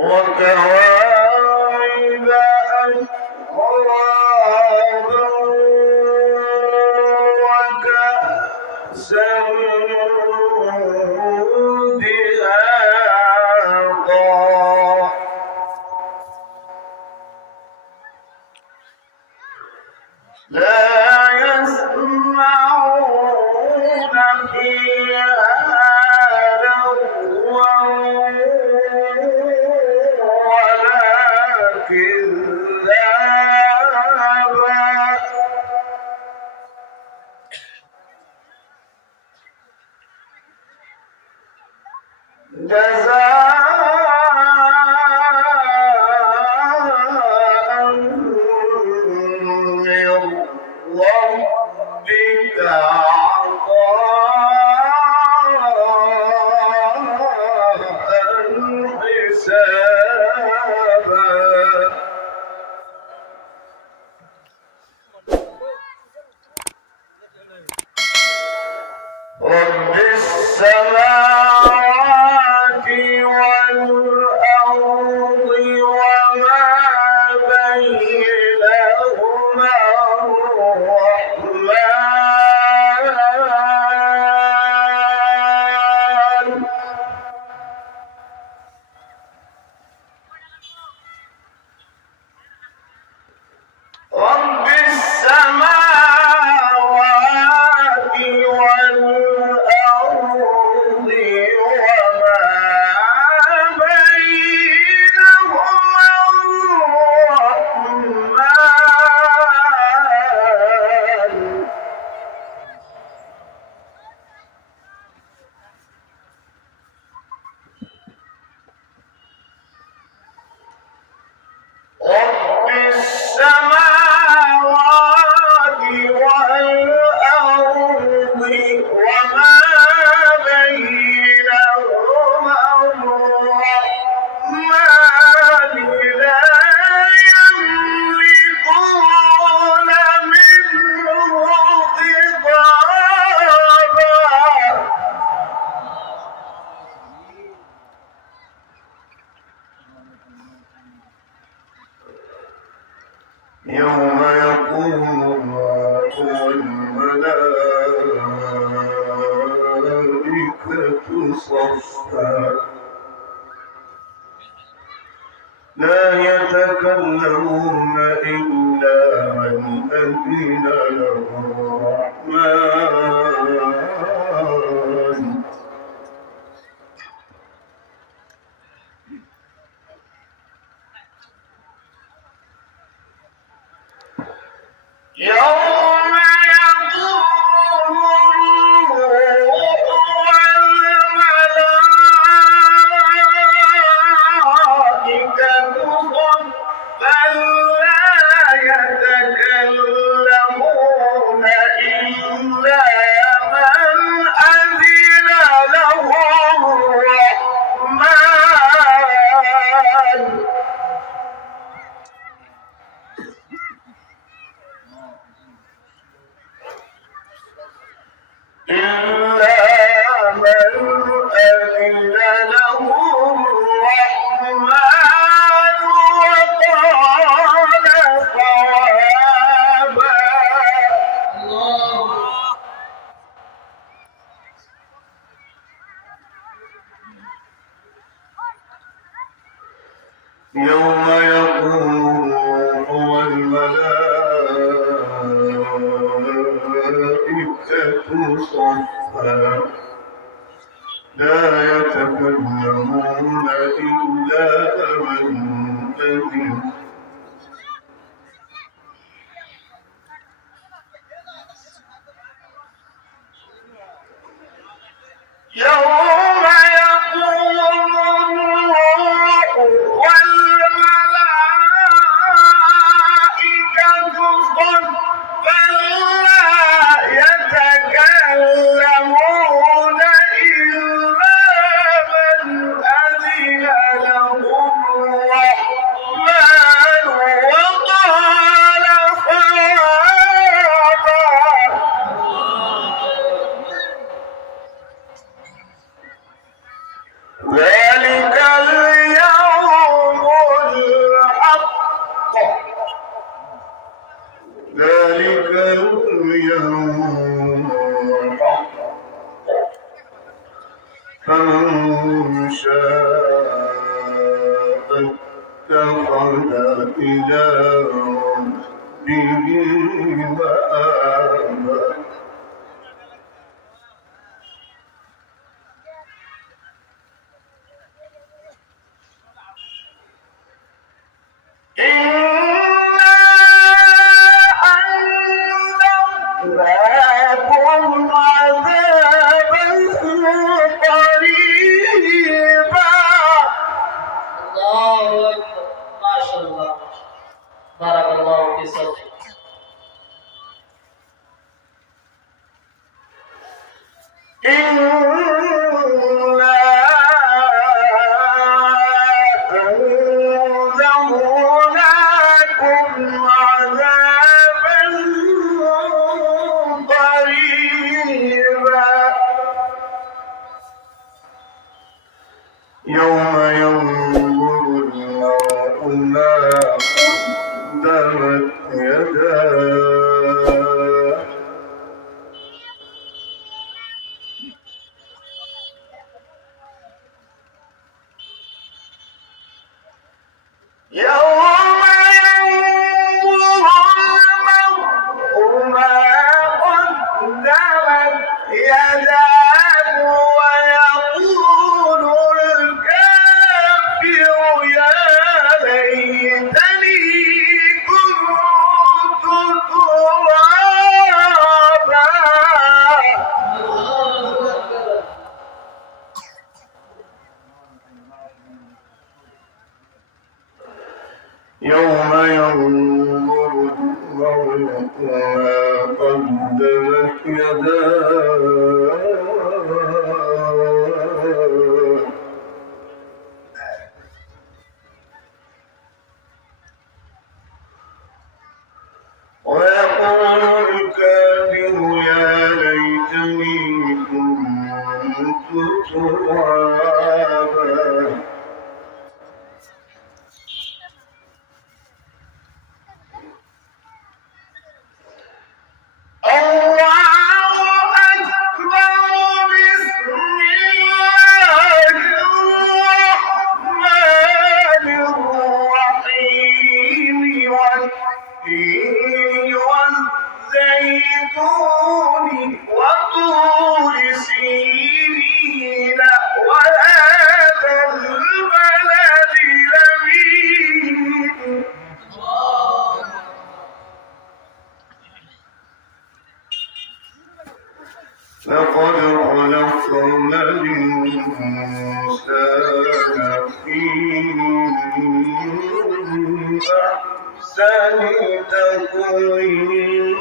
وكواعب أترابا وكأسا دهاقا لا يسمعون فيها لغوا ولا كذابا جزاء من ربك عطاء حسابا رب السماوات والأرض وما بينهما الرحمن رب السماوات والأرض وما بينهما الرحمن رب السماوات والأرض وما بينهما الرحمن لا يملكون منه خطابا يوم يقوم الله والملائكة صفا لا يتكلمون إلا من أذن له الرحمن يوم يقوم الروح والملائكة صفا لا يتكلمون إلا من أذن له الرحمن إلا من أذن له الرحمن وقال صوابا يوم يقوم الروح والملائكة صفا لا يتكلمون إلا من أذن يوم يقوم الروح والملائكة صفا لا يتكلمون إلا من أذن له الرحمن وقال صوابا شاء اتخذ إلى ربه مآبا يوم ينظر المرء ما قدمت يداه يوم ينظر المرء ما قدمت يداه ويقول الكافر يا ليتني كنت ترابا يوم ينظر المرء ما قدمت يداه ويقول الكافر يا ليتني كنت ترابا وطور سينين وهذا البلد الأمين لقد خلقنا الإنسان في أحسن تقويم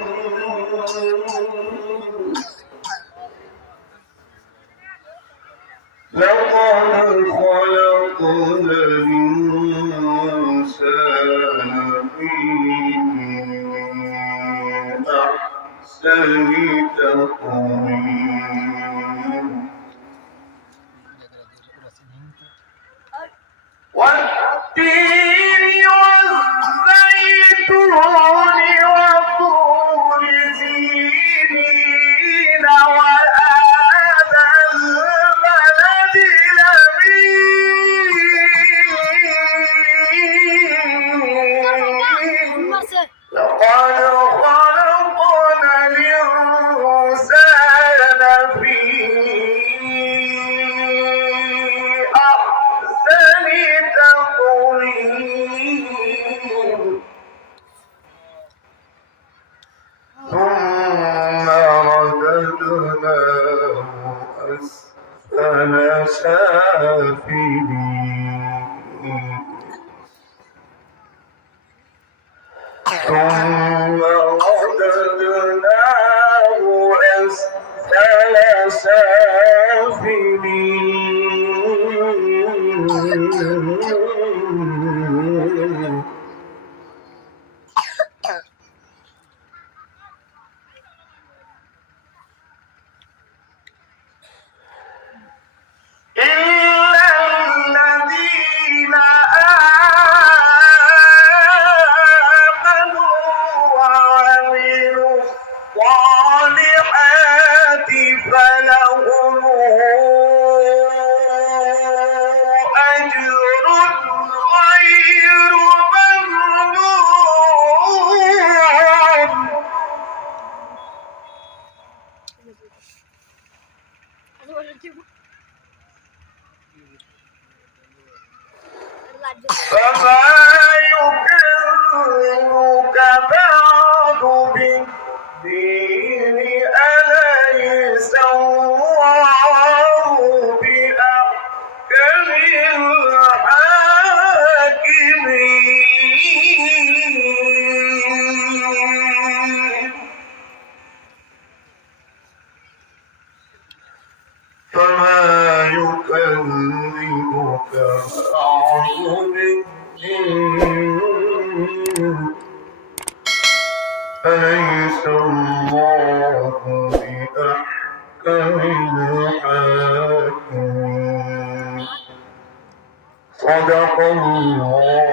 لقد خلقنا الإنسان في أحسن تقويم والتين والزيتون وطور سينين وهذا البلد الأمين لقد خلقنا الإنسان في أحسن تقويم ثم رددناه أسفل سافلين ثم رددناه أسفل سافلين إلا فما يكذبك بعد بالدين أليس الله بأحكم الحاكمين فما يكذبك بعد بالدين أليس الله بأحكم الحاكمين صدق الله